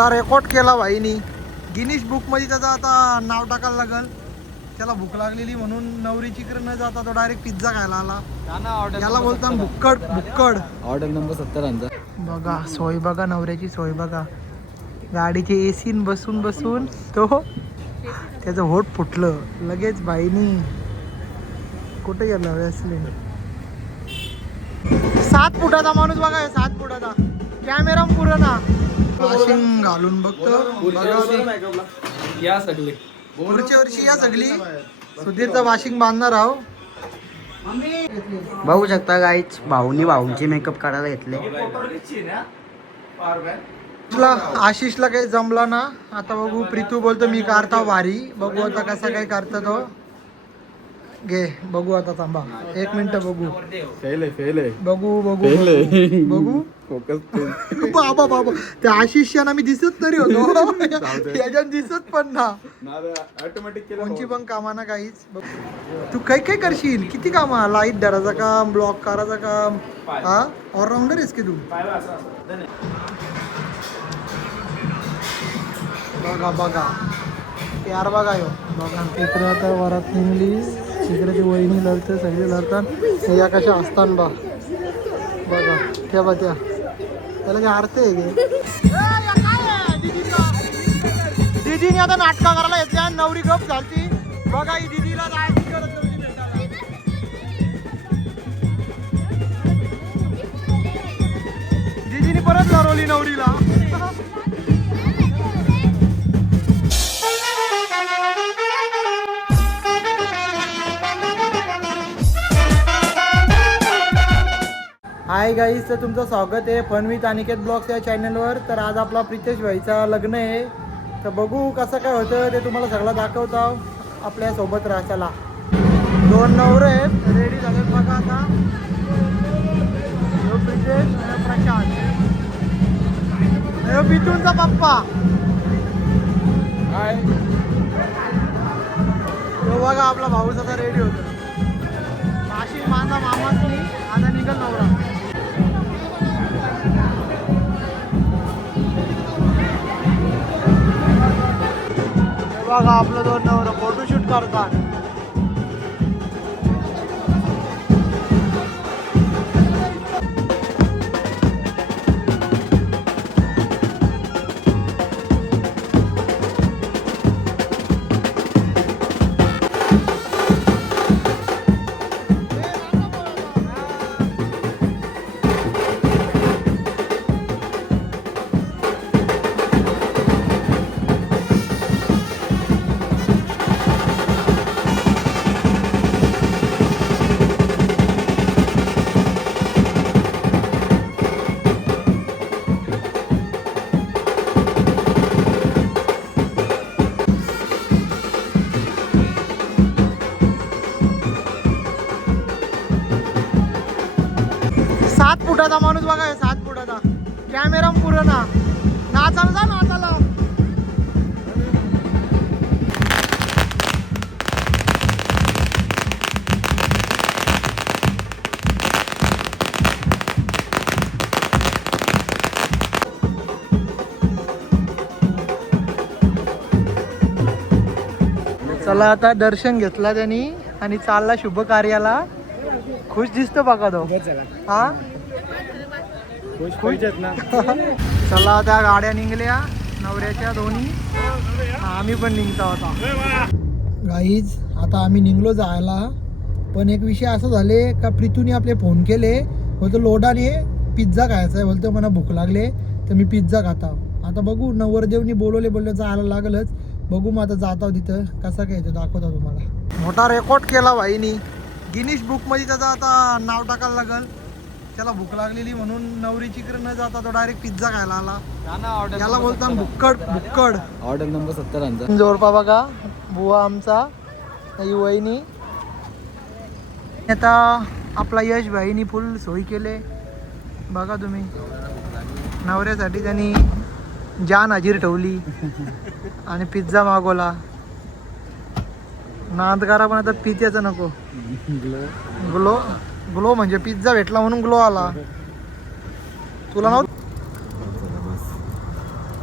मोठा रेकॉर्ड केला भाईनी. गिनीश बुक मध्ये त्याचा आता नाव टाकायला लागल. त्याला भूक लागलेली म्हणून नवरीचीकडे न जाता तो डायरेक्ट पिझ्झा खायला आला. याला बोलतात भुक्कड. भुक्कड ऑर्डर नंबर 70 आमचा. बघा सोय बघा, नवऱ्याची सोय बघा. गाडीचे एसी बसून बसून तो त्याचं होट फुटलं लगेच. बाईनी कुठे गेला असले. 7 फुटाचा माणूस बघा, 7 फुटाचा कॅमेरा पुराणा. वॉशिंग घालून बघतो या सगळे पुढच्या वर्षी या सगळी सुधीरचा वॉशिंग बांधणार आहो. बघू शकता गाईच, भाऊंची मेकअप करायला घेतले. आशिषला काही जमला ना. आता बघू, प्रीतू बोलतो मी काढता भारी. बघू आता कसा काय काढता तो. घे बघू आता, थांबा 1 मिनिट बघू. फेल आहे बघू बघू फोकस बाबा बाबा, त्या आशिषच्या ना मी दिसत तरी होतो. याच्यात दिसत पण ना. ऑटोमॅटिक कोणची पण कामा ना काहीच. तू काही काय करशील, किती काम? लाईट धरायचं काम, ब्लॉक करायचं काम. हा ऑलराऊंडर आहेस की तू. बघा बघा यार, बघा यो बघा. तिकडे आता वरात निघली, तिकडे ती वहिनी लढते, सगळे लढतात. या कशा असतात बा. बघा त्या बा, त्याला काय अर्थ आहे गे. दीदीने आता नाटका करायला येते. नवरी गप झालती बघा. ही दीदीला जायची गरज नव्हती भेटायला. दीदीने परत लढवली नवरीला. हाय गाईज, तर तुमचं स्वागत आहे फन विथ अनिकेत ब्लॉग्स या चॅनलवर. तर आज आपला प्रितेश भाईचा लग्न आहे. तर बघू कसं काय होतं ते तुम्हाला सगळं दाखवतो. आपल्या सोबत राहायला 2 नवरे आहेत, रेडी झाले बघा. आता प्रितेश आणि प्रशांत, बितूनचा पप्पा. तो बघा आपला भाऊच आता रेडी होतो. नाशिक माझा मामाच आता निघल नवरा. बघा आपलं 2 नवरा फोटोशूट करतात. फुटाचा माणूस बघा, 7 फुटाचा कॅमेरा पुराणा. नाचाला जा, नाचाला. चला आता दर्शन घेतला त्यांनी आणि चालला शुभ कार्याला. खुश दिसतो बघा तो. हा खुश ना. चला त्या गाड्या निघल्या नवऱ्याच्या दोन्ही. आम्ही पण निघता होता गाईज. आता आम्ही निघलो जायला. पण एक विषय असं झाले का, प्रीतूने आपले फोन केले, बोलतो लोडाने पिझ्झा खायचा आहे. बोलतो मला भूक लागले तर मी पिझ्झा खाता. आता बघू, नवरदेवनी बोलवले जायला लागलच. बघू मग आता जात आहोत तिथं. कसा काय ते दाखवतो तुम्हाला. मोठा रेकॉर्ड केला भाईनी. गिनीश बुक मध्ये त्याचा आता नाव टाकायला लागल. त्याला भूक लागलेली म्हणून नवरीचीकडे न जाता तो डायरेक्ट पिझ्झा खायला आला. याला बोलतात भुक्कड. भुक्कड ऑर्डर नंबर 70 आमचा. जोरपा बघा बुवा आमचा, ही वहिनी. आता आपला यश भाईनी फुल सोय केले बघा तुम्ही. नवऱ्यासाठी त्यांनी जान हजीर ठेवली आणि पिझ्झा मागवला. नाद करा पण आता पित्याचं नको. ग्लो ग्लो म्हणजे पिझ्झा भेटला म्हणून ग्लो आला. तुला नव्हतं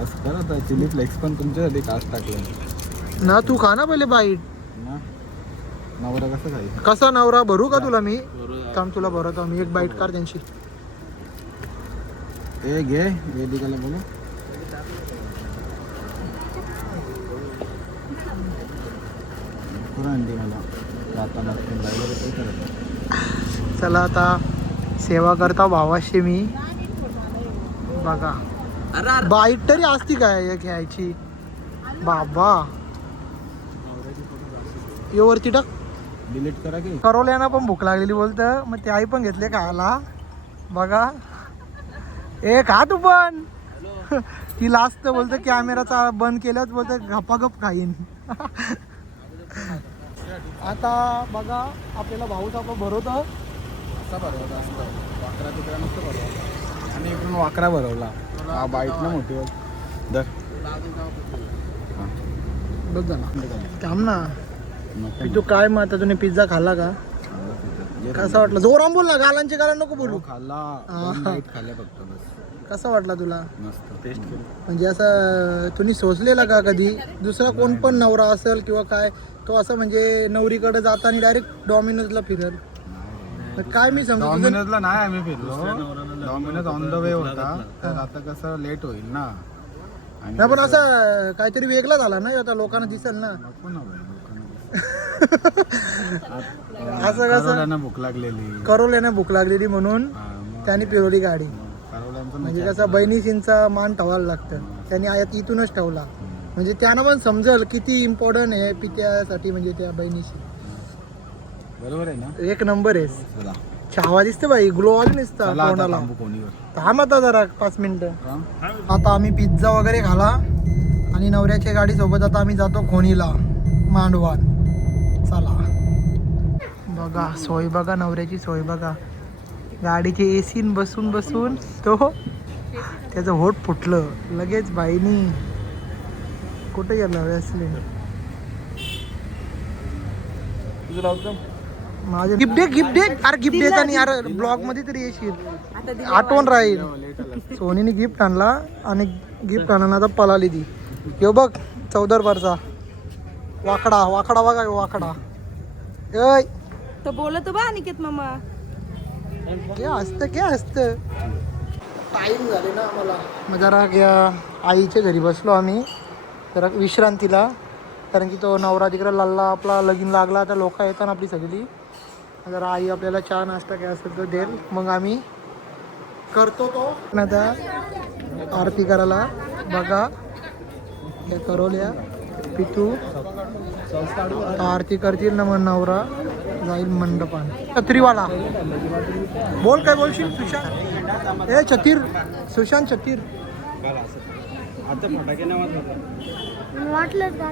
बस कर आता चिली फ्लेक्स पण तुमच्यासाठी कास्ट टाकलं ना तू खा ना पहिले बाईट. ना नवरा कसं खाईल कसा नवरा भरू का तुला मी? थांब तुला भरवतो मी. एक बाईट काढ त्यांची. ए घे वेदिकाला बोलू अंडी मला जाताना काय करत चला आता सेवा करता भावाशी मी. बघा बाईट तरी असती काय घ्यायची बाबा. यो वरती टाक. डिलीट करा की करवल्याना पण भूक लागलेली बोलतं. मग ते आई पण घेतले खायला. बघा ए खा तू पण. ती लास्ट बोलतं कॅमेराचा बंद केल्याच बोलतं गपागप खाईन. आता बघा आपल्याला भाऊच आपण भरवतो. असा भरवला असतं वाकरा तिकडा नसतं भरवला आणि इकडून वाकरा भरवला. हा बाईट ना मोठी होत दर बघ झाला थांब ना. तू काय मग आता तुम्ही पिझ्झा खाल्ला का? कसा वाटला? जोराम बोल ना. गालांचे गाला नको बोलू. खाल्ला बाईट खाल्ल्या फक्त बस. कसा वाटला तुला? मस्त टेस्ट केलं म्हणजे असं तुम्ही सोचलेला का कधी दुसरा कोण पण नवरा असेल किंवा काय तो असं म्हणजे नवरीकडे जाताना डायरेक्ट डॉमिनोजला फिरेल? काय मी समजू तुझं. डॉमिनोजला नाही आम्ही फिरलो. डॉमिनोज ऑन द वे होता तर आता कसं लेट होईल ना. आणि नाही पण असं काहीतरी वेगळा झाला ना आता लोकांना दिसेल ना. नको ना बाई, लोकांना असं कसं करवल्यांना भूक लागलेली. करवल्याने भूक लागलेली म्हणून त्याने फिरवली गाडी. करवल्यांचं म्हणजे कसं बहिणीशींचा मान ठेवायला लागतं. त्यांनी आयात इथूनच ठेवला म्हणजे त्यांना पण समजेल किती इम्पॉर्टंट आहे पित्यासाठी म्हणजे त्या बहिणीशी. बरोबर आहे ना. एक नंबर आहे. चला छावा दिसते बाई. ग्लो आली नसतं चला आता तोंडाला. थांबू कोणीवर. थांब आता जरा 5 मिनिटं. का? आता आम्ही पिझ्झा वगैरे खाला आणि नवऱ्याच्या गाडी सोबत आता आम्ही जातो खोनीला मांडवान. चला बघा सोय बघा नवऱ्याची सोय बघा. गाडीची एसी बसून बसून तो त्याचं होट फुटलं लगेच. बाईनी कुठे गेला असले माझे गिफ्ट दे गिफ्ट दे. अरे गिफ्ट देताना यार ब्लॉग मध्ये तरी येशील आठवण राहील. सोनीने गिफ्ट आणला आणि गिफ्ट आणला आता पळाली ती. यो बघ 14 वरचा वाकडा वाकडा बघा वाकडा. ऐ तो बोलत बा अनिकेत मामा. काय असतं टाईम झाले ना आम्हाला. मग जरा आईच्या घरी बसलो आम्ही जरा विश्रांतीला. कारण की तो नवरा तिकडे लल्ला आपला लगीन लागला. आता लोक येतात आपली सगळी. जरा आई आपल्याला चहा नाश्ता काय असेल तो देईल. मग आम्ही करतो तो. आता आरती करायला बघा त्या करवल्या पितू आरती करतील ना. मग नवरा जाईल मंडपान. छत्रीवाला बोल काय बोलशील सुशांत? ए छतीर सुशांत छतीर. वाटलं बघा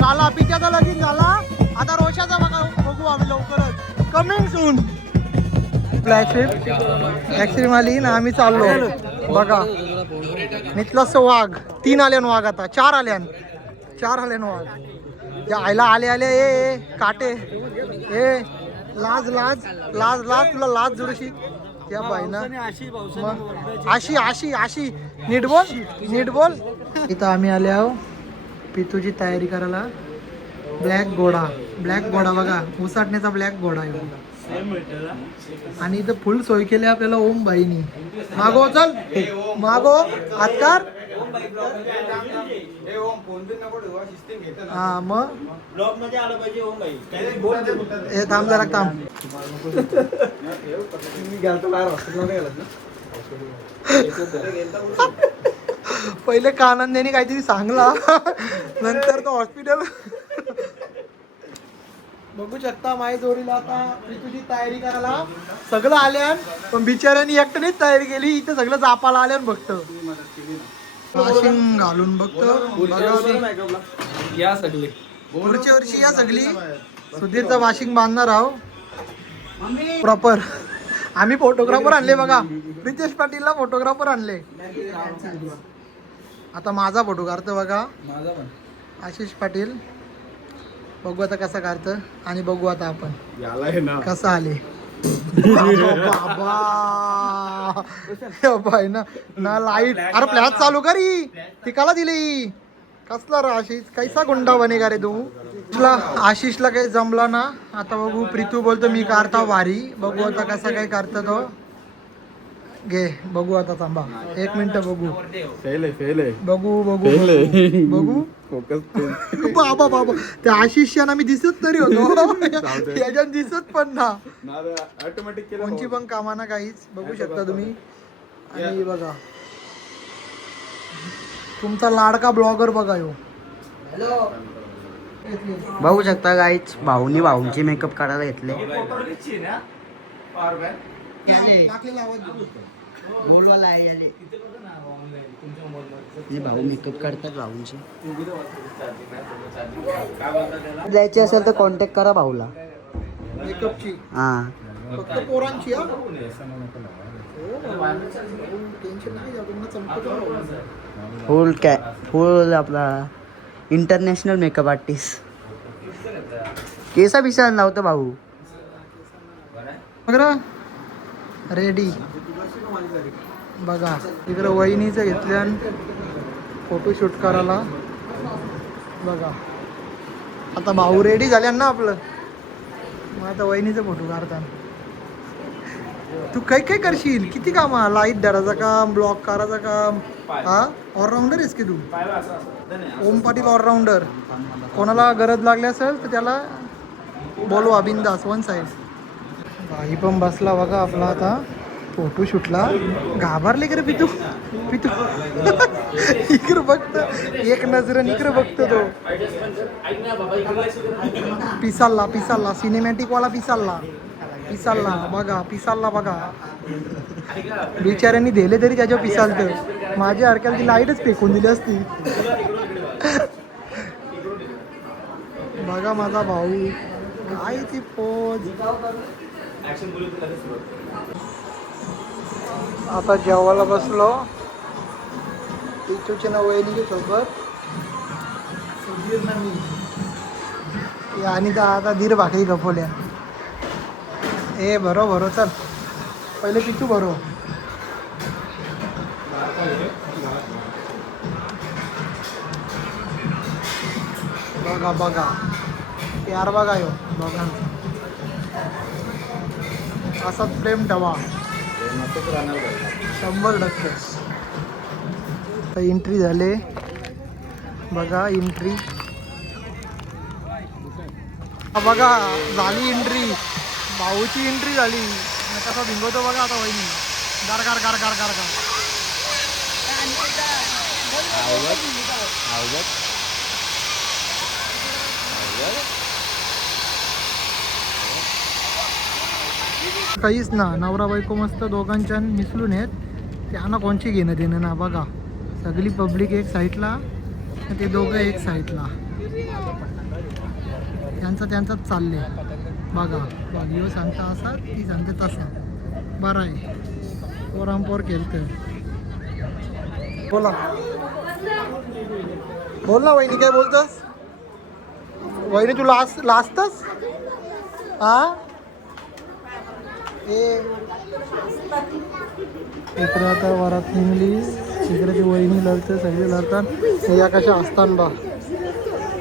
झाला पित्याचा लगीन झाला. आता रोशाचा बघू आम्ही लवकरच. Coming soon. ऍक्सिडेंट आली ना आम्ही चाललो बघा. नितलस वाघ 3 आल्यान वाघ आता 4 आल्यान वाघ. त्या आयला आले ए काटे ए लाज लाज लाज लाज तुला लाज जुरशी त्या बाईना. आशी नीट बोल. इथं आम्ही आले आहो पितूची तयारी करायला. ब्लॅक घोडा बघा उसाटण्याचा ब्लॅक घोडा आहे. आणि इथं फुल सोय केली आपल्याला ओम बाईनी. मागो आत्कार. हा मग हे थांब जरा थांब. पहिले कानंदेने काहीतरी सांगला नंतर तो हॉस्पिटल. बघू शकता माई जोडीला आता तुझी तयारी करायला सगळं आल्यान. पण बिचाऱ्यांनी एकट्यानेच तयारी केली. इथं सगळं जापाला आल्यान बघतो वाशिंग घालून बघतो. पुढच्या वर्षी या सगळी सुधीरचं वाशिंग बांधणार आहो प्रॉपर. आम्ही फोटोग्राफर आणले बघा. प्रितेश पाटीलला फोटोग्राफर आणले. आता माझा फोटो काढतो बघा आशिष पाटील. बघू आता कसा काढतं आणि बघू आता आपण कसा आले. बाबा ना लाईट. अरे फ्लॅश चालू करी तिकाला दिली. कसला रे आशिष कैसा गुंडा बनेगा रे तू. आशिषला काही जमला ना. आता बघू प्रीतू बोलतो मी काढता वारी. बघू आता कसा काय काढतो तो. घे बघू आता थांबा 1 मिनिट बघू. बघू बाबा त्या आशिषांना मी दिसत तरी होतो. याच्यात दिसत पण ना कोणची पण कामाना काहीच. बघू शकता तुम्ही. आणि बघा तुमचा लाडका ब्लॉगर बघा यो. बघू शकता गाईच भाऊंची मेकअप करायला घेतले. भाऊ मेकअप करतात भाऊंची. द्यायची असेल तर कॉन्टॅक्ट करा भाऊला. मेकअपची हा फक्त पोरांची. फुल आपला इंटरनॅशनल मेकअप आर्टिस्ट. केसा बिसा लावतो भाऊ. रेडी बघा इकडं वहिनीचं घेतल्यान फोटोशूट करायला बघा. आता भाऊ रेडी झाल्या ना आपलं. मग आता वहिनीचं फोटो काढता. तू काय काय करशील. किती काम. लाईट धरायचं काम ब्लॉक करायचं काम. हा ऑलराऊंडर आहेस की तू. ओम पाटील ऑलराऊंडर. कोणाला गरज लागली असेल तर त्याला बोलवा बिंदास 1 साईड. भाई पण बसला बघा आपला आता फोटोशूटला. घाबरले का रे पितू इकडं बघतो. एक नजरेने इकडं बघतो तो. पिसालला सिनेमॅटिक वाला पिसालला बघा. बिचाऱ्यांनी दिले तरी त्याच्या पिसालतं. माझ्या हरक्याला ती लाईटच फेकून दिली असती. बघा माझा भाऊ काय ती पोज. आता जेवायला बसलो पिचूच्या ना वहिनी सोबत. सुधीर ना मी आणि आता धीर भाकरी गपवल्या. ए भरो चल पहिले पिचू भरो. बघा प्यार बघा यो दोघांचा. असाच प्रेम ठेवा 100%. एंट्री झाले बघा. एंट्री बघा झाली. एंट्री भाऊची एंट्री झाली. कसा भिंगवतो बघा आता वहिनी. गार काहीच ना, नवरा बायको मस्त दोघांच्या मिसळून आहेत. त्यांना कोणची घेणं देणं ना. बघा सगळी पब्लिक एक साईडला, ते दोघं एक साईडला, त्यांचाच चालले. बघा ह्यो सांगता असा, ती सांगते तसा. बरं आहे, पोरांपोर खेळतं. बोला बोल ना वहिनी, काय बोलतोस? वहिनी तू लाजतस? हा इकडे आता वरात निघली, इकडे ती वहिनी लढते, सगळे लढतात. या कशा असतात बा.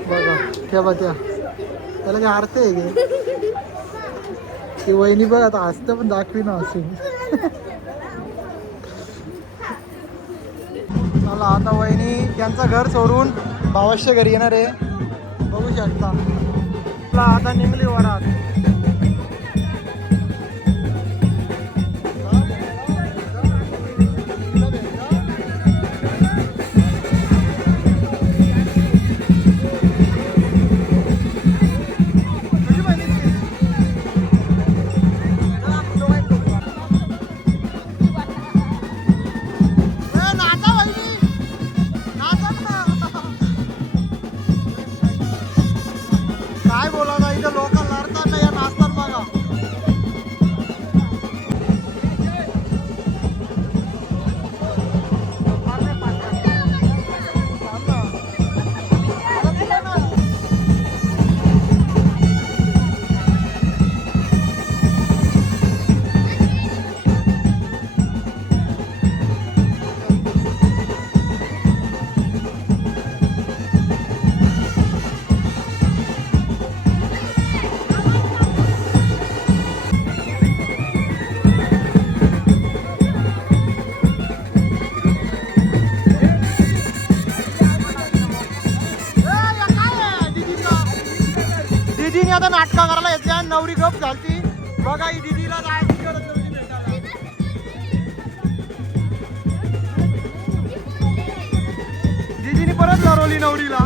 बघा त्या बा त्याला काय अर्थ आहे गे? ती वहिनी बघ आता हसतं पण दाखवी ना असून. चला आता वहिनी त्यांचं घर सोडून भावाच्या घरी येणार आहे, बघू शकता. आता निघली वरात. काय बोलायला इथं लोक लढतात ना, या नाचतात बघा. दीदीने आता नाटका करायला येते आणि नवरी गप झालती. बघा ही दीदीला जायची गरज नव्हती भेटायला. दीदीने परत लढवली नवरीला.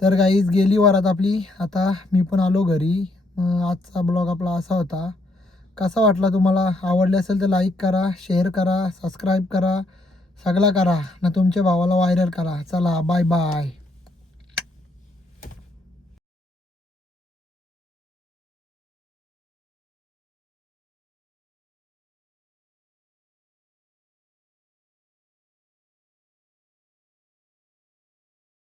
तर गाईज गेली वरात आपली. आता मी पण आलो घरी. आजचा ब्लॉग आपला असा होता. कसा वाटला तुम्हाला? आवडले असेल तर लाईक करा, शेअर करा, सबस्क्राईब करा, सगळा करा ना. तुमच्या भावाला व्हायरल करा. चला बाय बाय.